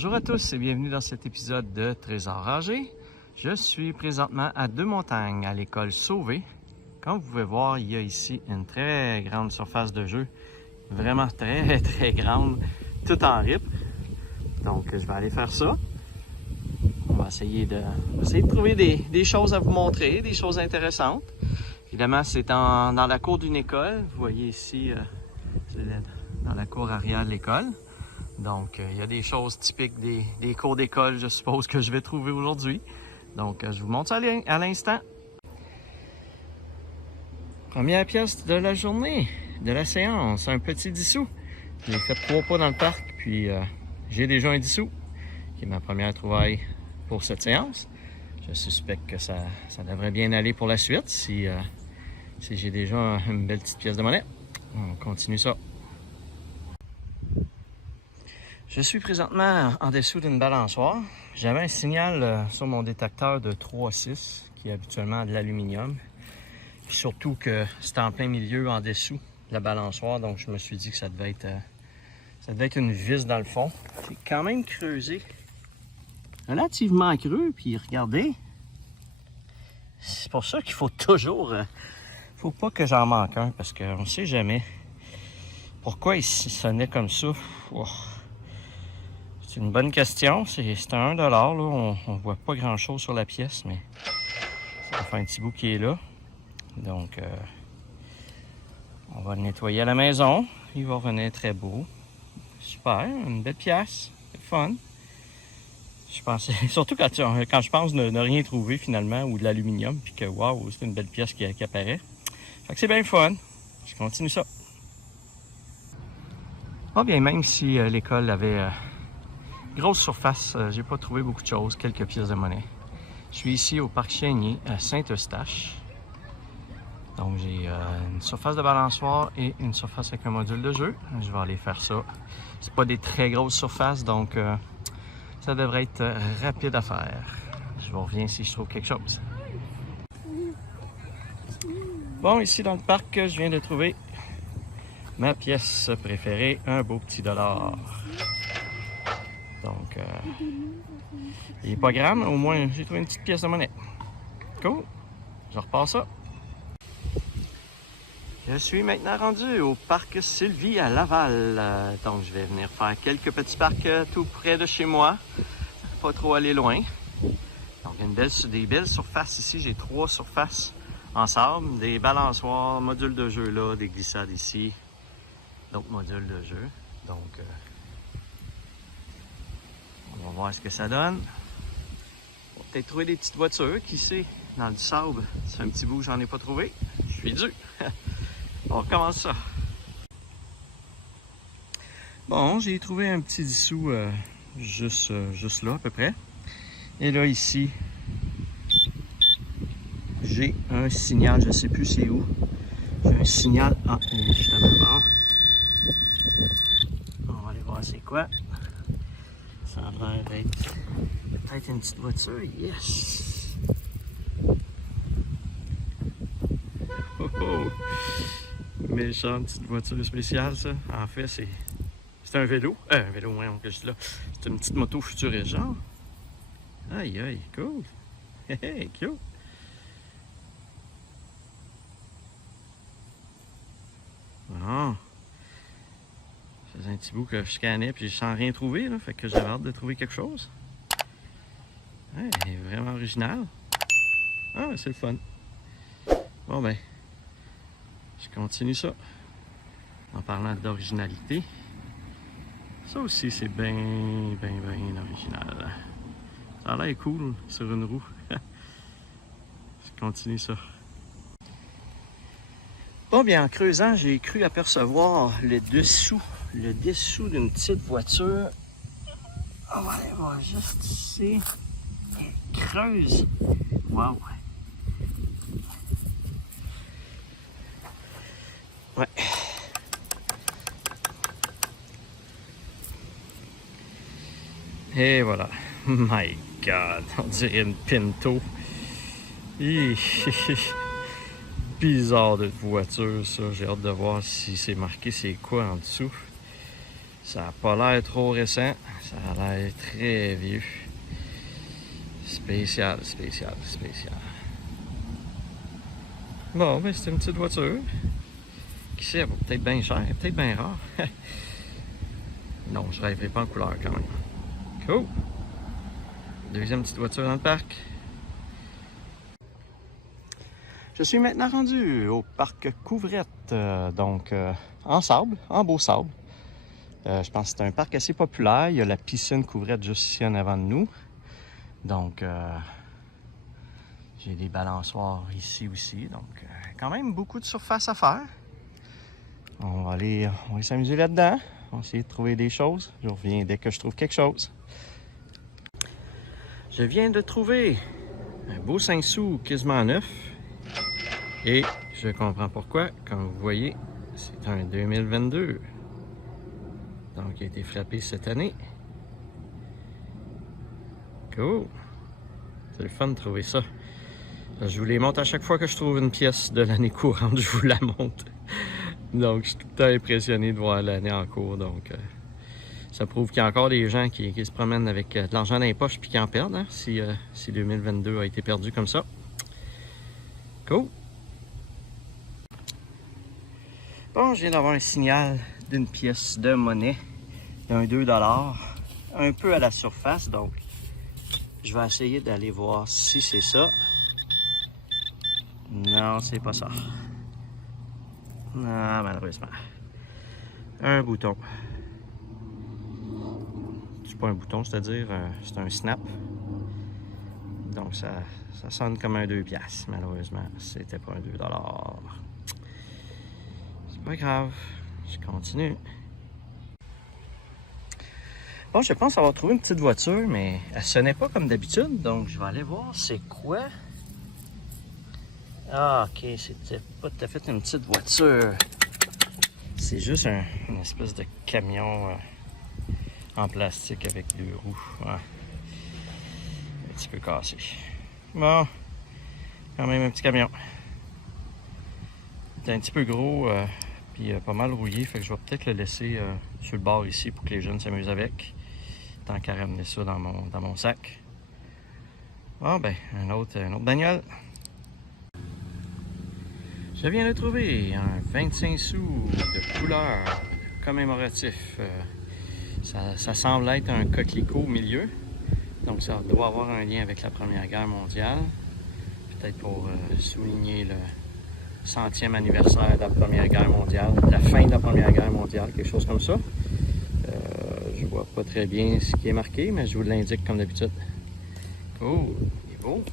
Bonjour à tous et bienvenue dans cet épisode de Trésor rangé. Je suis présentement à Deux-Montagnes, à l'école Sauvé. Comme vous pouvez voir, il y a ici une très grande surface de jeu. Vraiment très grande, tout en RIP. Donc je vais aller faire ça. On va essayer de trouver des choses à vous montrer, des choses intéressantes. Évidemment, c'est dans la cour d'une école. Vous voyez ici, c'est dans la cour arrière de l'école. Donc, il y a des choses typiques des cours d'école, je suppose, que je vais trouver aujourd'hui. Donc, je vous montre ça à l'instant. Première pièce de la journée, de la séance, un petit dissous. J'ai fait 3 pas dans le parc, puis j'ai déjà un dissous, qui est ma première trouvaille pour cette séance. Je suspecte que ça devrait bien aller pour la suite, si j'ai déjà une belle petite pièce de monnaie. On continue ça. Je suis présentement en dessous d'une balançoire. J'avais un signal sur mon détecteur de 3,6 qui est habituellement de l'aluminium. Surtout que c'était en plein milieu en dessous de la balançoire, donc je me suis dit que ça devait être une vis dans le fond. J'ai quand même creusé relativement creux, puis regardez, c'est pour ça qu'il faut toujours, faut pas que j'en manque un, parce qu'on ne sait jamais pourquoi il sonnait comme ça. Oh. C'est une bonne question. C'est à 1$. Là. On ne voit pas grand-chose sur la pièce, mais ça fait un petit bout qui est là. Donc, on va le nettoyer à la maison. Il va revenir très beau. Super, une belle pièce. C'est fun. Je pensais, surtout quand je pense ne rien trouver finalement, ou de l'aluminium, puis que waouh, c'est une belle pièce qui apparaît. Fait que c'est bien fun. Je continue ça. Ah bien, même si l'école avait grosse surface, j'ai pas trouvé beaucoup de choses, quelques pièces de monnaie. Je suis ici au parc Chénier à Saint-Eustache. Donc j'ai une surface de balançoire et une surface avec un module de jeu. Je vais aller faire ça. C'est pas des très grosses surfaces, donc ça devrait être rapide à faire. Je vous reviens si je trouve quelque chose. Bon, ici dans le parc, je viens de trouver ma pièce préférée, un beau petit dollar. Donc, il n'est pas grand, mais au moins j'ai trouvé une petite pièce de monnaie. Cool. Je repars ça. Je suis maintenant rendu au parc Sylvie à Laval. Donc, je vais venir faire quelques petits parcs tout près de chez moi. Pas trop aller loin. Donc, il y a des belles surfaces ici. J'ai 3 surfaces en sable. Des balançoires, modules de jeu là, des glissades ici. D'autres modules de jeu. Donc, on va voir ce que ça donne. On va peut-être trouver des petites voitures, qui sait, dans le sable. C'est un petit bout que j'en ai pas trouvé. Je suis dû. On recommence ça. Bon, j'ai trouvé un petit dissous juste là à peu près. Et là, ici, j'ai un signal, je ne sais plus c'est où. J'ai un signal. Ah, il est justement bord. On va aller voir c'est quoi. Ça a l'air d'être peut-être une petite voiture. Yes! Oh oh! Méchante petite voiture spéciale, ça. En fait, c'est un vélo. Un vélo, ouais, que je suis là. C'est une petite moto futuriste, genre. Aïe, aïe, cool. Hey, cute. Bon. Ça faisait un petit bout que je scannais, puis sans rien trouver, là. Fait que j'avais hâte de trouver quelque chose. Ouais, elle est vraiment original. Ah, c'est le fun. Bon, ben. Je continue ça. En parlant d'originalité. Ça aussi, c'est bien original. Ça a l'air cool sur une roue. Je continue ça. Bon, bien, en creusant, j'ai cru apercevoir le dessous d'une petite voiture. On va aller voir juste ici. Elle creuse. Wow! Ouais. Et voilà. My God, on dirait une Pinto. Bizarre de voiture, ça. J'ai hâte de voir si c'est marqué c'est quoi en dessous. Ça n'a pas l'air trop récent. Ça a l'air très vieux. Spécial, spécial, spécial. Bon, ben c'est une petite voiture. Qui sait, elle vaut peut-être bien cher, peut-être bien rare. Non, je rêverai pas en couleur quand même. Cool! Deuxième petite voiture dans le parc. Je suis maintenant rendu au parc Couvrette, donc en sable, en beau sable. Je pense que c'est un parc assez populaire. Il y a la piscine Couvrette juste ici en avant de nous. Donc, j'ai des balançoires ici aussi. Donc, quand même beaucoup de surface à faire. On va aller s'amuser là-dedans. On va essayer de trouver des choses. Je reviens dès que je trouve quelque chose. Je viens de trouver un beau 5 sous quasiment neuf. Et je comprends pourquoi. Comme vous voyez, c'est un 2022. Donc, il a été frappé cette année. Cool! C'est le fun de trouver ça. Je vous les montre à chaque fois que je trouve une pièce de l'année courante, je vous la montre. Donc, je suis tout le temps impressionné de voir l'année en cours. Donc, ça prouve qu'il y a encore des gens qui se promènent avec de l'argent dans les poches puis qui en perdent, hein, si 2022 a été perdu comme ça. Cool! Bon, je viens d'avoir un signal d'une pièce de monnaie d'un 2 $, un peu à la surface, donc je vais essayer d'aller voir si c'est ça. Non, c'est pas ça. Non, malheureusement. Un bouton. C'est pas un bouton, c'est-à-dire c'est un snap. Donc ça sonne comme un 2 $. Malheureusement, c'était pas un 2 $. C'est pas grave, je continue. Bon, je pense avoir trouvé une petite voiture, mais elle sonnait pas comme d'habitude, donc je vais aller voir c'est quoi. Ah, ok, c'était pas tout à fait une petite voiture. C'est juste une espèce de camion en plastique avec 2 roues. Ouais. Un petit peu cassé. Bon, quand même un petit camion. Il est un petit peu gros, puis pas mal rouillé, fait que je vais peut-être le laisser sur le bord ici pour que les jeunes s'amusent avec. Tant qu'à ramener ça dans mon sac. Ah ben, un autre bagnole. Je viens de trouver un 25 sous de couleur commémoratif. Ça semble être un coquelicot au milieu. Donc ça doit avoir un lien avec la Première Guerre mondiale. Peut-être pour souligner le 100e anniversaire de la Première Guerre mondiale, la fin de la Première Guerre mondiale, quelque chose comme ça. Je vois pas très bien ce qui est marqué, mais je vous l'indique comme d'habitude. Oh, il est beau.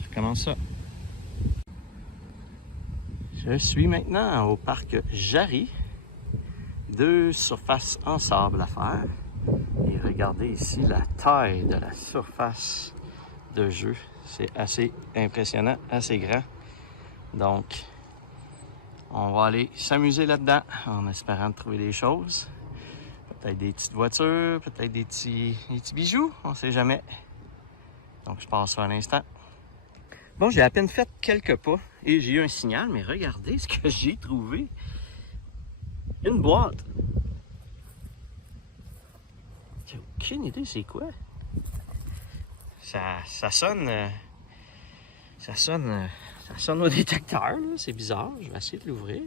Je recommence ça. Je suis maintenant au parc Jarry. 2 surfaces en sable à faire. Et regardez ici la taille de la surface de jeu. C'est assez impressionnant, assez grand. Donc, on va aller s'amuser là-dedans en espérant de trouver des choses. Peut-être des petites voitures, peut-être des petits bijoux, on ne sait jamais. Donc, je passe ça à l'instant. Bon, j'ai à peine fait quelques pas et j'ai eu un signal, mais regardez ce que j'ai trouvé. Une boîte. J'ai aucune idée c'est quoi. Ça sonne... Ça sonne au détecteur, c'est bizarre. Je vais essayer de l'ouvrir.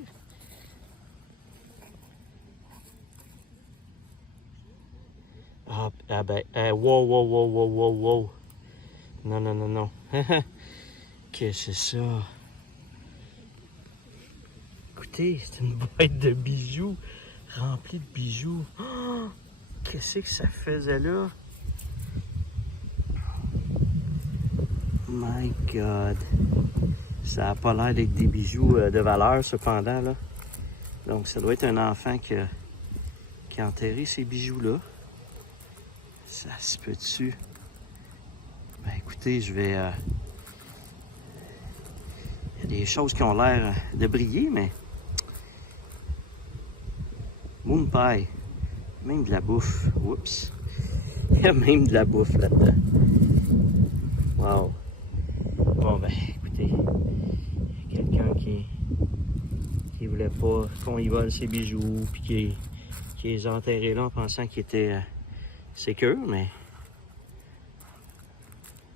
Ah ben, wow. Non. Qu'est-ce que c'est ça? Écoutez, c'est une boîte de bijoux, remplie de bijoux. Oh, qu'est-ce que ça faisait là? My God! Ça n'a pas l'air d'être des bijoux de valeur, cependant, là. Donc, ça doit être un enfant qui a enterré ces bijoux-là. Ça se peut-tu? Ben, écoutez, je vais... Il y a des choses qui ont l'air de briller, mais... Moon pie. Même de la bouffe. Oups! Il y a même de la bouffe là-dedans. Wow! Bon, ben, écoutez... Il y a quelqu'un qui voulait pas qu'on y vole ses bijoux, puis qu'il les a enterrés là en pensant qu'ils étaient sécures, mais...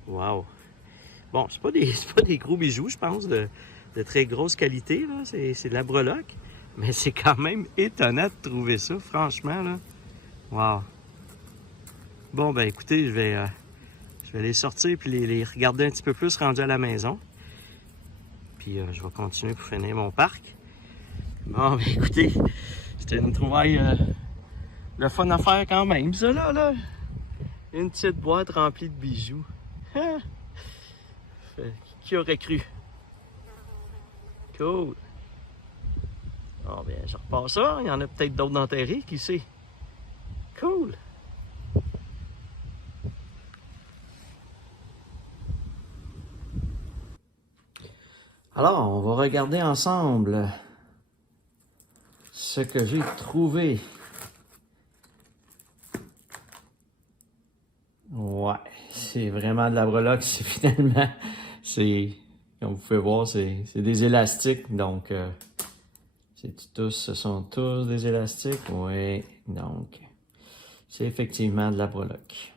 Wow! Bon, c'est pas des gros bijoux, je pense, de très grosse qualité, là. C'est de la breloque, mais c'est quand même étonnant de trouver ça, franchement, là. Wow! Bon, ben écoutez, je vais les sortir puis les regarder un petit peu plus rendus à la maison. Puis je vais continuer pour finir mon parc. Bon, ben écoutez, c'était une trouvaille le fun à faire quand même, ça là. Une petite boîte remplie de bijoux. Qui aurait cru? Cool. Bon, bien, je repars ça. Il y en a peut-être d'autres d'enterrés, qui sait? Cool. Alors, on va regarder ensemble ce que j'ai trouvé. Ouais, c'est vraiment de la breloque. Finalement, comme vous pouvez voir, c'est des élastiques. Donc, ce sont tous des élastiques. Oui, donc, c'est effectivement de la breloque.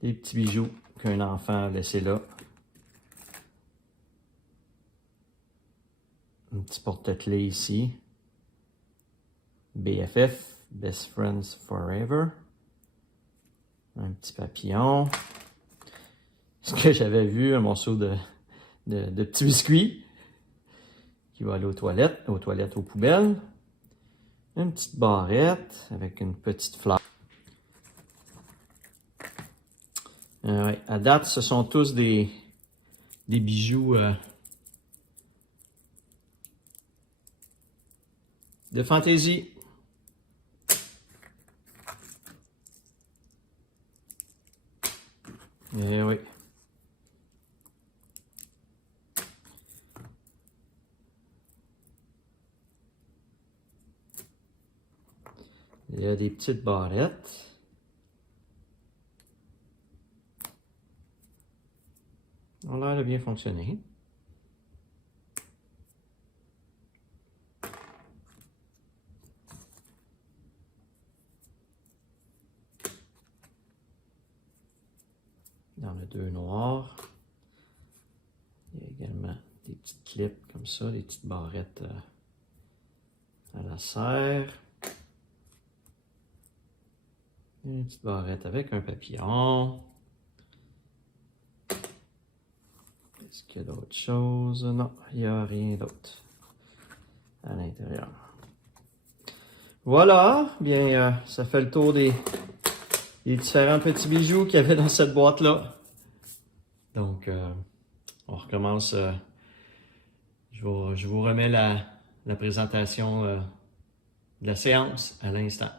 Des petits bijoux qu'un enfant a laissés là. Un petit porte-clés ici. BFF, Best Friends Forever. Un petit papillon. Ce que j'avais vu, un morceau de petits biscuits qui va aller aux toilettes, aux poubelles. Une petite barrette avec une petite fleur. Ouais, à date, ce sont tous des bijoux de fantaisie. Eh oui. Il y a des petites barrettes. On a l'air de bien fonctionner. Dans le 2 noir. Il y a également des petites clips comme ça, des petites barrettes à la serre. Une petite barrette avec un papillon. Est-ce qu'il y a d'autres choses? Non, il n'y a rien d'autre à l'intérieur. Voilà, bien, ça fait le tour des différents petits bijoux qu'il y avait dans cette boîte-là. Donc, on recommence. Je vous remets la présentation de la séance à l'instant.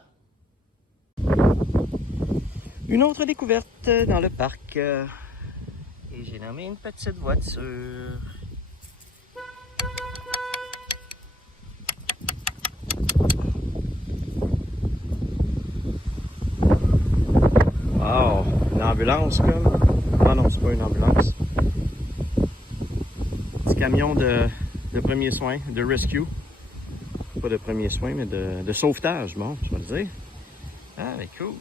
Une autre découverte dans le parc. Et j'ai nommé une petite voiture. Wow! Une ambulance comme. Ah non, c'est pas une ambulance. Petit camion de premiers soins, de rescue. Pas de premiers soins, mais de sauvetage, bon, je vais le dire. Ah, mais cool!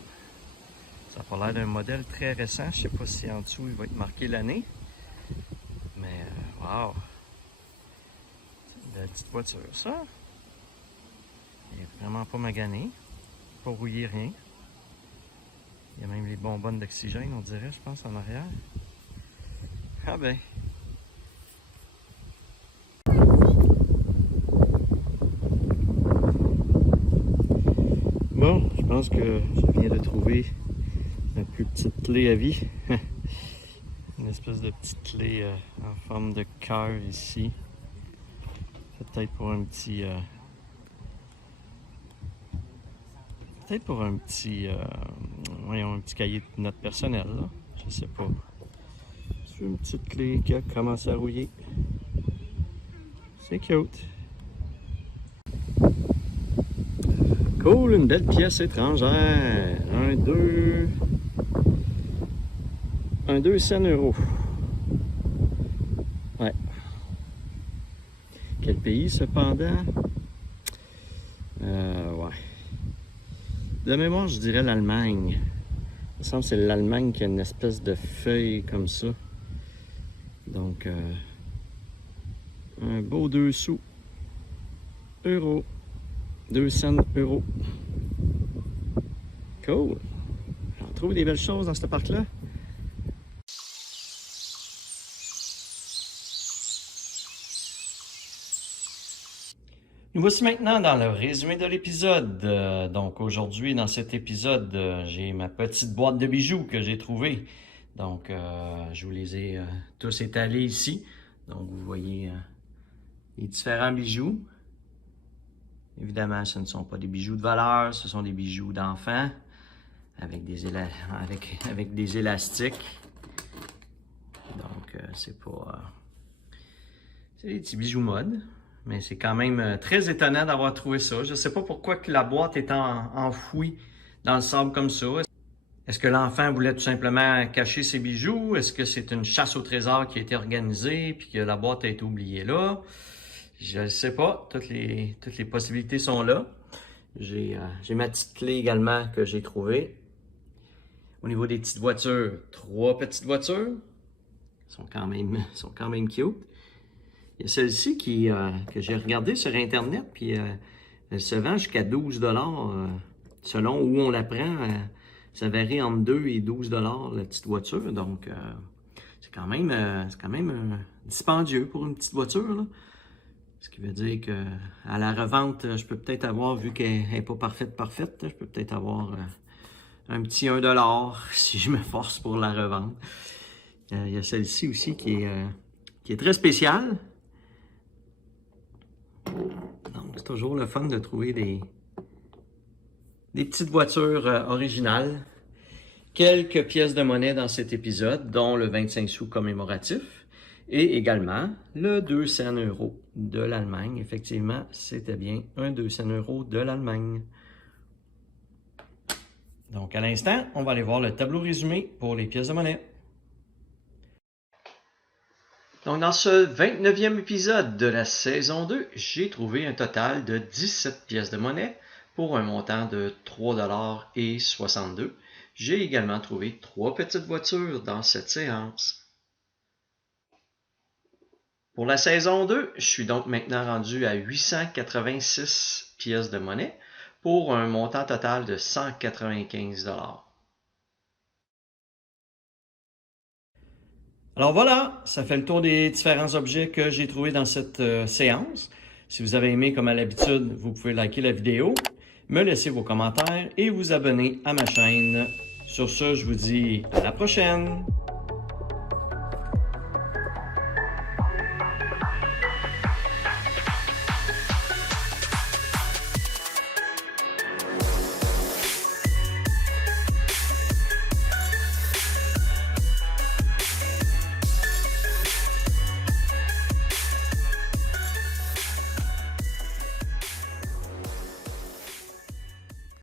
Ça a pas l'air d'un modèle très récent. Je sais pas si en dessous il va être marqué l'année. Mais wow! C'est une petite voiture, ça. Il est vraiment pas magané. Pas rouillé, rien. Il y a même les bonbonnes d'oxygène, on dirait, je pense, en arrière. Ah ben! Bon, je pense que je viens de trouver la plus petite clé à vie. Une espèce de petite clé en forme de cœur ici. Peut-être pour un petit... peut-être pour un petit... voyons, un petit cahier de notes personnelles, là. Je sais pas. C'est une petite clé qui a commencé à rouiller. C'est cute. Cool, une belle pièce étrangère. Un 2 cents euros. Ouais. quel pays cependant? Ouais. De mémoire, je dirais l'Allemagne. Il me semble que c'est l'Allemagne qui a une espèce de feuille comme ça. Donc, un beau 2 sous. Euros. 2 cents euros. Cool. On trouve des belles choses dans ce parc-là. Nous voici maintenant dans le résumé de l'épisode. Donc aujourd'hui, dans cet épisode, j'ai ma petite boîte de bijoux que j'ai trouvée. Donc, je vous les ai tous étalés ici. Donc, vous voyez les différents bijoux. Évidemment, ce ne sont pas des bijoux de valeur, ce sont des bijoux d'enfants avec des élastiques. Donc, c'est pas... c'est des petits bijoux mode. Mais c'est quand même très étonnant d'avoir trouvé ça. Je ne sais pas pourquoi que la boîte est enfouie dans le sable comme ça. Est-ce que l'enfant voulait tout simplement cacher ses bijoux? Est-ce que c'est une chasse au trésor qui a été organisée puis que la boîte a été oubliée là? Je ne sais pas. Toutes les possibilités sont là. J'ai ma petite clé également que j'ai trouvée. Au niveau des petites voitures, 3 petites voitures. Elles sont quand même cute. Il y a celle-ci que j'ai regardée sur Internet, puis elle se vend jusqu'à 12 $. Selon où on la prend, ça varie entre 2 et 12 $ la petite voiture. Donc, c'est quand même dispendieux pour une petite voiture, là. Ce qui veut dire que à la revente, je peux peut-être avoir, vu qu'elle n'est pas parfaite, je peux peut-être avoir un petit 1 $ si je me force pour la revente. Il y a celle-ci aussi qui est très spéciale. Donc, c'est toujours le fun de trouver des petites voitures originales. Quelques pièces de monnaie dans cet épisode, dont le 25 sous commémoratif et également le 2 cents euros de l'Allemagne. Effectivement, c'était bien un 2 cents euros de l'Allemagne. Donc, à l'instant, on va aller voir le tableau résumé pour les pièces de monnaie. Donc, dans ce 29e épisode de la saison 2, j'ai trouvé un total de 17 pièces de monnaie pour un montant de 3,62 $. J'ai également trouvé 3 petites voitures dans cette séance. Pour la saison 2, je suis donc maintenant rendu à 886 pièces de monnaie pour un montant total de 195 $. Alors voilà, ça fait le tour des différents objets que j'ai trouvés dans cette séance. Si vous avez aimé, comme à l'habitude, vous pouvez liker la vidéo, me laisser vos commentaires et vous abonner à ma chaîne. Sur ce, je vous dis à la prochaine!